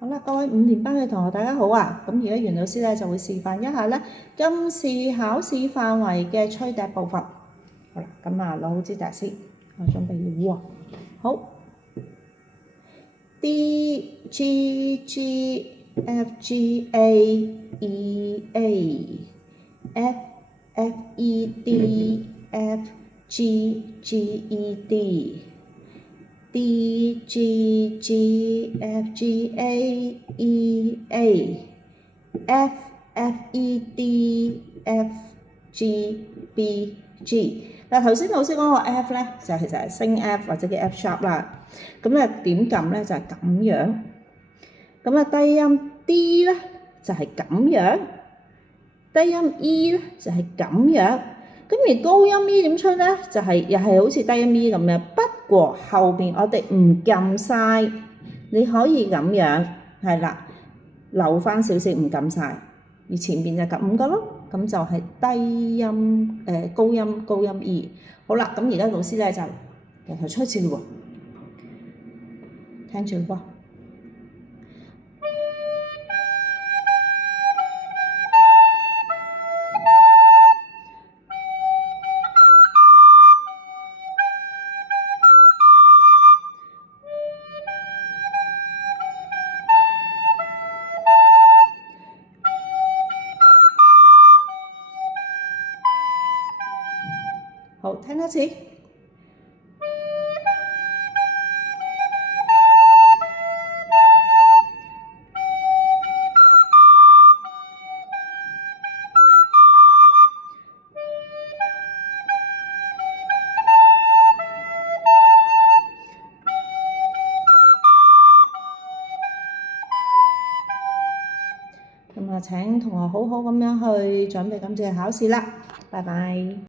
好啦，各位5年班嘅同學大家好啊！咁而家袁老師咧就會示範一下咧今次考試範圍嘅吹笛部分。好啦，咁啊攞好支笛先，我準備要喎。好 ，D G G F G A E A F F E D F G G E D D G G F G A E A F F E D F G B G。嗱，頭先老師講個 F 咧，就其實係升 F 或者叫 F sharp 啦。咁咧點撳咧就係咁樣。咁啊低音 D 咧就係咁樣，低音 E 咧就係咁樣。咁而高音 E 點吹咧？就係又係好似低音 E 咁樣，不過後邊我哋唔撳晒，你可以咁樣係啦，留翻少少唔撳晒，而前邊就撳5個咯，咁就係低音高音 E。好啦，咁而家老師咧就由頭吹次嘞喎，聽住喎。好，聽多次。咁啊，請同學好好咁樣去準備今次嘅考試啦。拜拜。